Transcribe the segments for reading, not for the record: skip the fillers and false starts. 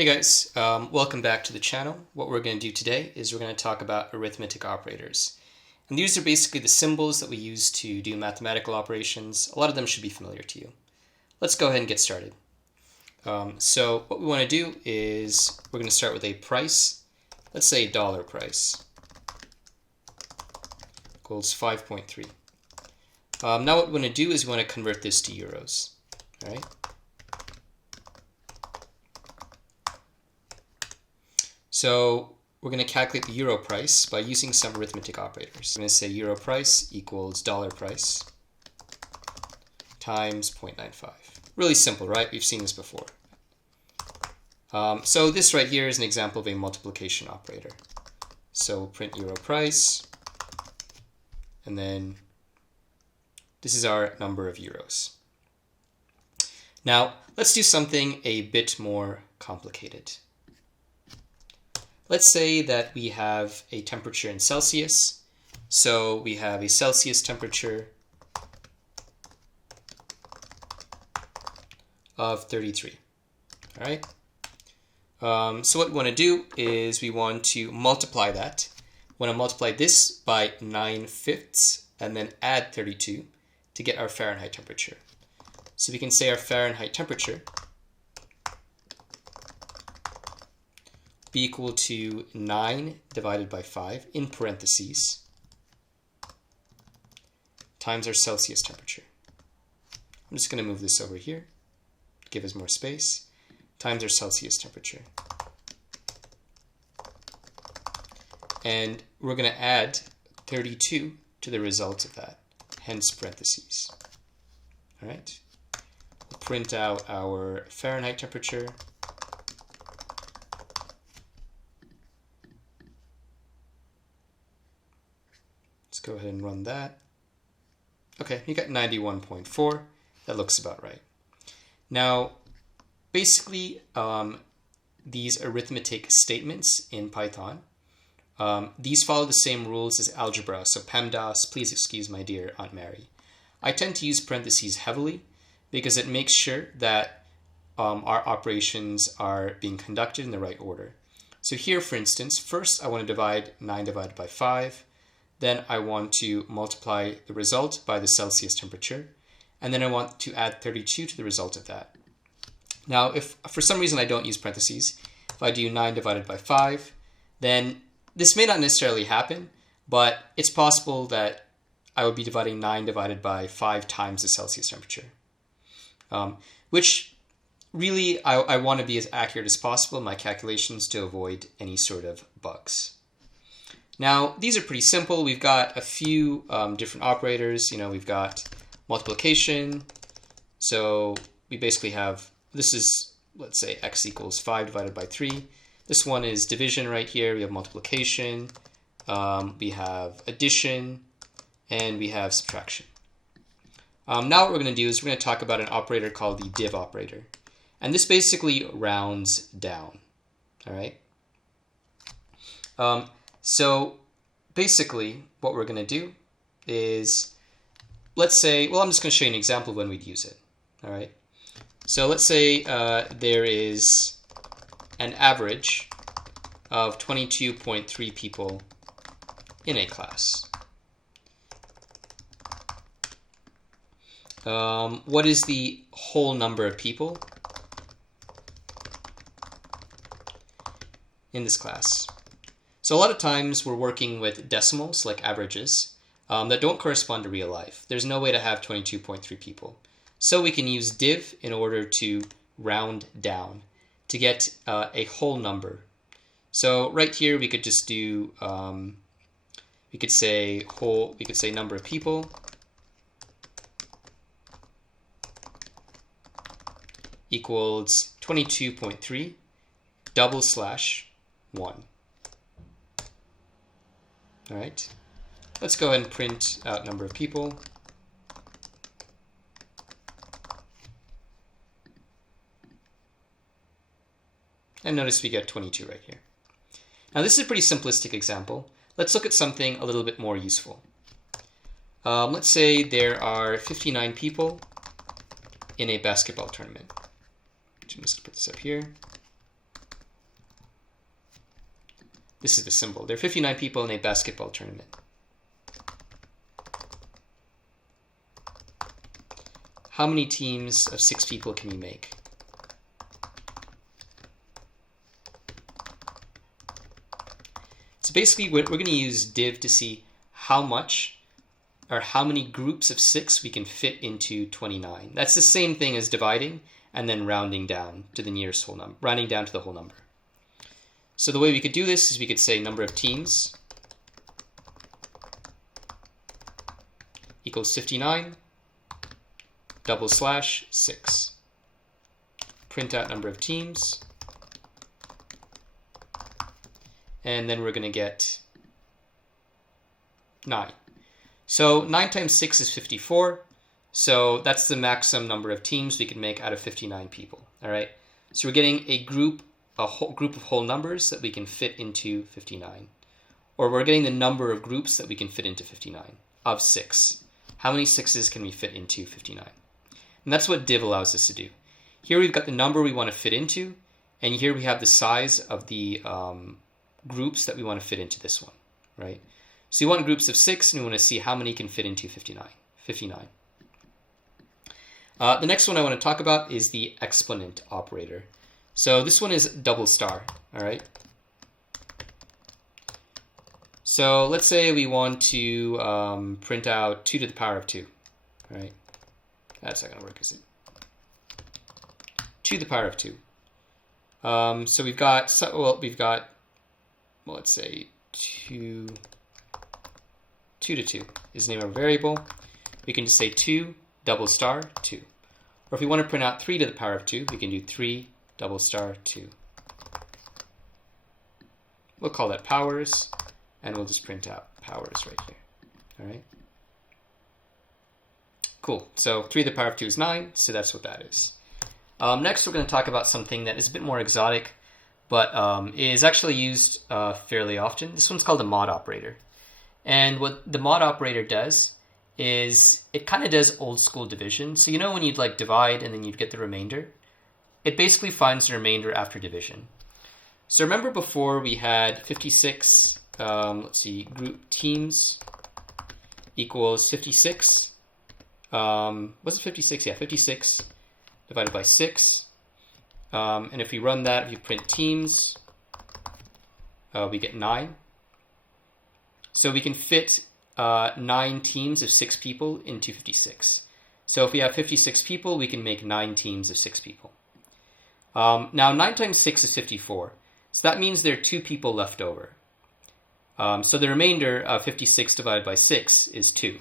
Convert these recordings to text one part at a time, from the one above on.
Hey guys, welcome back to the channel. What we're going to do today is we're going to talk about arithmetic operators. And these are basically the symbols that we use to do mathematical operations. A lot of them should be familiar to you. Let's go ahead and get started. So what we want to do is we're going to start with a price. Let's say dollar price equals 5.3. Now what we want to do is we want to convert this to euros. All right. So we're going to calculate the euro price by using some arithmetic operators. I'm going to say euro price equals dollar price times 0.95. Really simple, right? We've seen this before. So this right here is an example of a multiplication operator. So we'll print euro price, and then this is our number of euros. Now let's do something a bit more complicated. Let's say that we have a temperature in Celsius. So we have a Celsius temperature of 33. All right. So what we want to do is we want to multiply that. We want to multiply this by 9/5 and then add 32 to get our Fahrenheit temperature. So we can say our Fahrenheit temperature be equal to 9 divided by 5 in parentheses times our Celsius temperature. I'm just going to move this over here to give us more space, times our Celsius temperature. And we're going to add 32 to the result of that, hence parentheses. All right. We'll print out our Fahrenheit temperature. Let's go ahead and run that. Okay, you got 91.4. That looks about right. Now, basically, these arithmetic statements in Python, these follow the same rules as algebra. So PEMDAS, please excuse my dear Aunt Mary. I tend to use parentheses heavily because it makes sure that our operations are being conducted in the right order. So here, for instance, first I want to divide 9 divided by 5. Then I want to multiply the result by the Celsius temperature. And then I want to add 32 to the result of that. Now, if for some reason I don't use parentheses, if I do 9 divided by 5, then this may not necessarily happen, but it's possible that I would be dividing 9 divided by 5 times the Celsius temperature. Which really, I want to be as accurate as possible in my calculations to avoid any sort of bugs. Now, these are pretty simple. We've got a few different operators. We've got multiplication. So we basically have, this is, let's say, x equals 5 divided by 3. This one is division right here. We have multiplication. We have addition. And we have subtraction. Now what we're going to do is we're going to talk about an operator called the Div Operator. And this basically rounds down. All right? So basically what we're going to do is, let's say, well, I'm just going to show you an example of when we'd use it. All right. So let's say there is an average of 22.3 people in a class. What is the whole number of people in this class? So a lot of times we're working with decimals, like averages, that don't correspond to real life. There's no way to have 22.3 people. So we can use div in order to round down to get a whole number. So right here we could just do, we could say number of people equals 22.3 /1. All right, let's go ahead and print out number of people. And notice we get 22 right here. Now this is a pretty simplistic example. Let's look at something a little bit more useful. Let's say there are 59 people in a basketball tournament. I'm just going to put this up here. This is the symbol. There are 59 people in a basketball tournament. How many teams of 6 people can we make? So basically, we're going to use div to see how much or how many groups of 6 we can fit into 29. That's the same thing as dividing and then rounding down to the nearest whole number, rounding down to the whole number. So the way we could do this is we could say number of teams equals 59 / 6. Print out number of teams. And then we're going to get 9. So 9 times 6 is 54. So that's the maximum number of teams we can make out of 59 people. All right. So we're getting a whole group of whole numbers that we can fit into 59. Or we're getting the number of groups that we can fit into 59 of 6. How many 6s can we fit into 59? And that's what div allows us to do. Here we've got the number we want to fit into, and here we have the size of the groups that we want to fit into this one, right? So you want groups of 6, and we want to see how many can fit into 59. The next one I want to talk about is the exponent operator. So this one is double star, all right? So let's say we want to print out 2 to the power of 2, right? That's not going to work, is it? 2 to the power of 2. So we've got, well, let's say 2 to 2 is the name of a variable. We can just say 2 double star 2. Or if we want to print out 3 to the power of 2, we can do 3 double star 2. We'll call that powers, and we'll just print out powers right here. All right. Cool. So 3 to the power of 2 is 9, so that's what that is. Next, we're going to talk about something that is a bit more exotic, but is actually used fairly often. This one's called a mod operator. And what the mod operator does is it kind of does old school division. So you know when you'd like divide and then you'd get the remainder? It basically finds the remainder after division. So remember before we had 56, let's see, group teams equals 56. Was it 56? Yeah, 56 divided by 6. And if we run that, if you print teams, we get 9. So we can fit 9 teams of 6 people into 56. So if we have 56 people, we can make 9 teams of 6 people. Now 9 times 6 is 54. So that means there are 2 people left over. So the remainder of 56 divided by 6 is 2.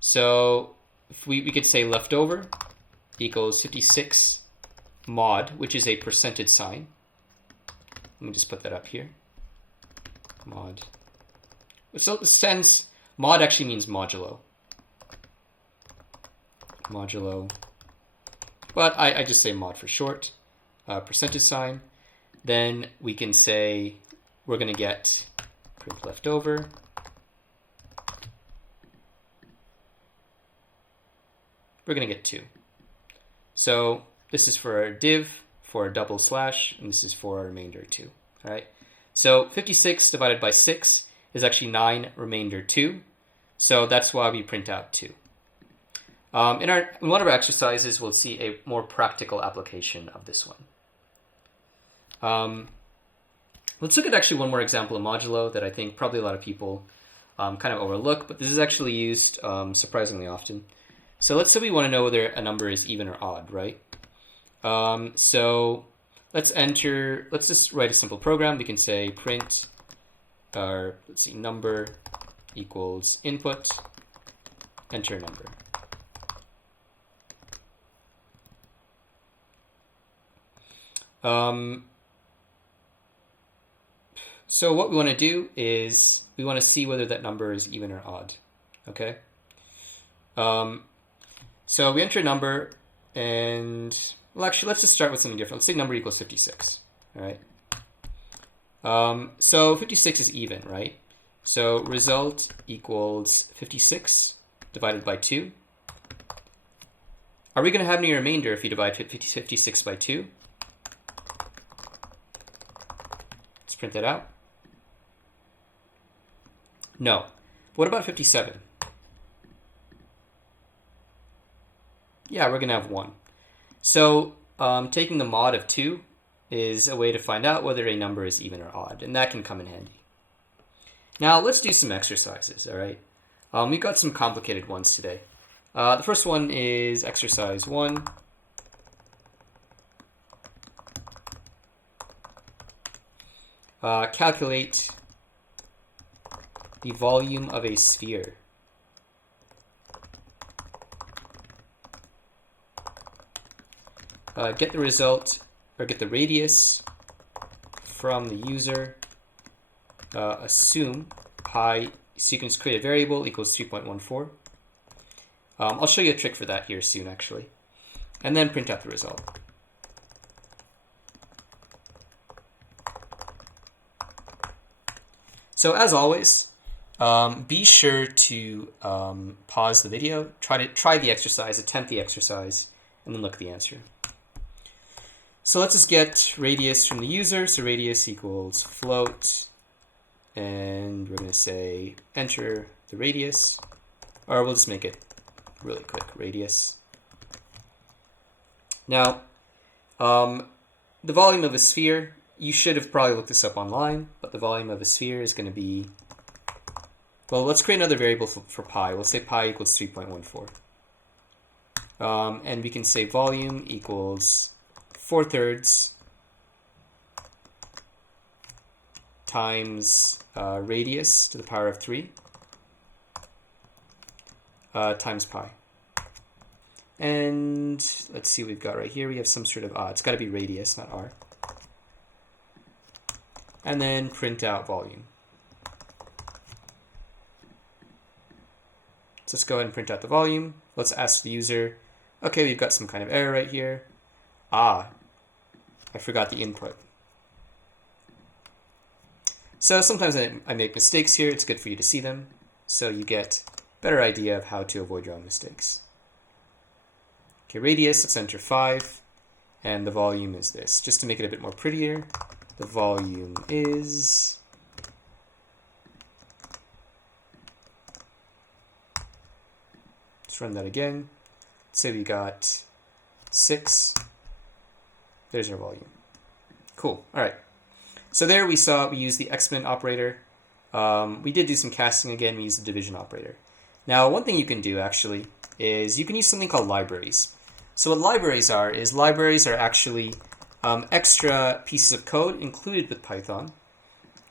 So if we could say leftover equals 56 mod, which is a percentage sign. Let me just put that up here. Mod. So since mod actually means modulo. Modulo. But I just say mod for short. Percentage sign. Then we can say we're going to get print leftover. We're going to get 2. So this is for our div, for a double slash, and this is for our remainder 2. All right. So 56 divided by 6 is actually 9 remainder 2. So that's why we print out 2. In one of our exercises, we'll see a more practical application of this one. Let's look at actually one more example of modulo that I think probably a lot of people kind of overlook, but this is actually used surprisingly often. So let's say we want to know whether a number is even or odd, right? So let's just write a simple program. We can say print, let's see, number equals input, enter number. So what we want to do is we want to see whether that number is even or odd, okay? So we enter a number, and, well, actually, let's just start with something different. Let's say number equals 56, all right? So 56 is even, right? So result equals 56 divided by 2. Are we going to have any remainder if you divide 56 by 2? Let's print that out. No. What about 57? Yeah, we're going to have 1. So taking the mod of 2 is a way to find out whether a number is even or odd, and that can come in handy. Now let's do some exercises, all right? We've got some complicated ones today. The first one is exercise 1. Calculate the volume of a sphere. Get the result, or get the radius from the user. Assume pi, so you can just create a variable equals 3.14. I'll show you a trick for that here soon, actually. And then print out the result. So as always, be sure to pause the video, try the exercise, attempt the exercise, and then look at the answer. So let's just get radius from the user. So radius equals float, and we're going to say enter the radius, or we'll just make it really quick, radius. Now, the volume of a sphere, you should have probably looked this up online, but the volume of a sphere is going to be, well, let's create another variable for pi. We'll say pi equals 3.14. And we can say volume equals 4/3 times radius to the power of 3 times pi. And let's see what we've got right here. We have some sort of, it's got to be radius, not r. And then print out volume. So let's go ahead and print out the volume. Let's ask the user, okay, we've got some kind of error right here. I forgot the input. So sometimes I make mistakes here. It's good for you to see them, so you get a better idea of how to avoid your own mistakes. Okay, radius, let's enter 5, and the volume is this. Just to make it a bit more prettier, the volume is, let's run that again. Let's say we got 6. There's our volume. Cool. All right. So there we saw we used the exponent operator. We did do some casting again. We used the division operator. Now, one thing you can do actually is you can use something called libraries. So what libraries are actually extra pieces of code included with Python,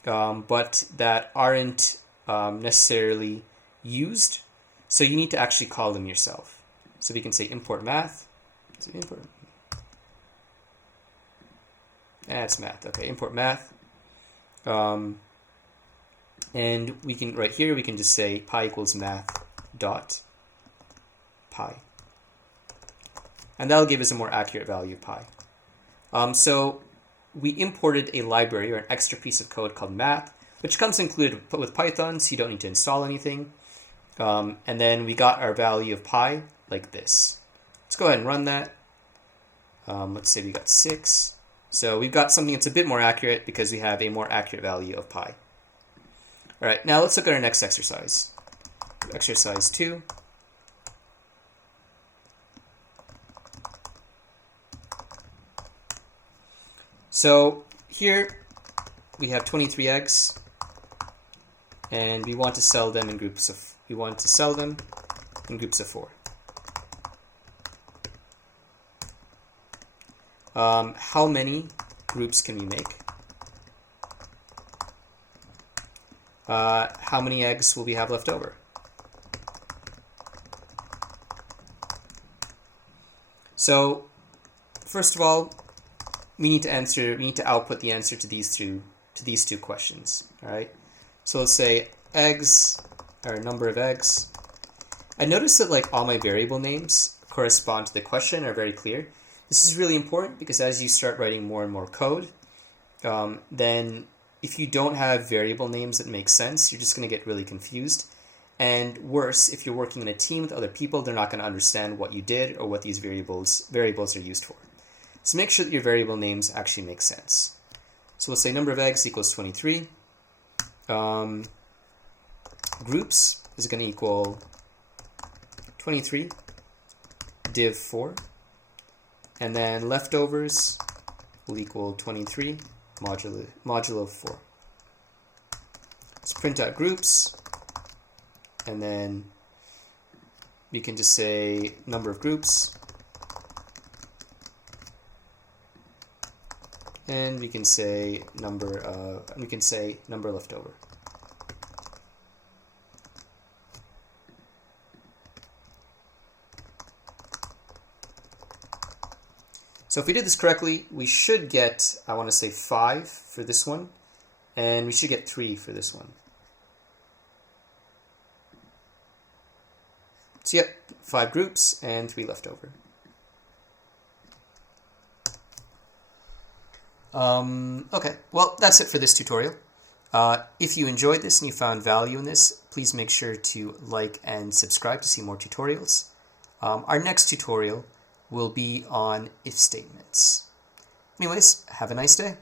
but that aren't necessarily used. So you need to actually call them yourself. So we can say import math. So import. It's math. Okay, import math. And we can, right here, we can just say pi equals math dot pi. And that'll give us a more accurate value of pi. So we imported a library or an extra piece of code called math, which comes included with Python, so you don't need to install anything. And then we got our value of pi like this. Let's go ahead and run that. Let's say we got 6. So we've got something that's a bit more accurate because we have a more accurate value of pi. All right, now let's look at our next exercise. Exercise 2. So here we have 23 eggs, and we want to sell them in groups of 4. How many groups can we make? How many eggs will we have left over? So, first of all, we need to output the answer to these two questions. All right. So let's say eggs, or number of eggs. I noticed that like all my variable names correspond to the question, are very clear. This is really important because as you start writing more and more code, then if you don't have variable names that make sense, you're just going to get really confused. And worse, if you're working in a team with other people, they're not going to understand what you did or what these variables are used for. So make sure that your variable names actually make sense. So let's say number of eggs equals 23. groups is going to equal 23 div 4, and then leftovers will equal 23 modulo 4. Let's print out groups, and then we can just say number of groups, and we can say number leftover. So if we did this correctly, we should get, I want to say 5 for this one, and we should get 3 for this one. So yep, 5 groups and 3 leftover. Okay, well, that's it for this tutorial. If you enjoyed this and you found value in this, please make sure to like and subscribe to see more tutorials. Our next tutorial will be on if statements. Anyways, have a nice day.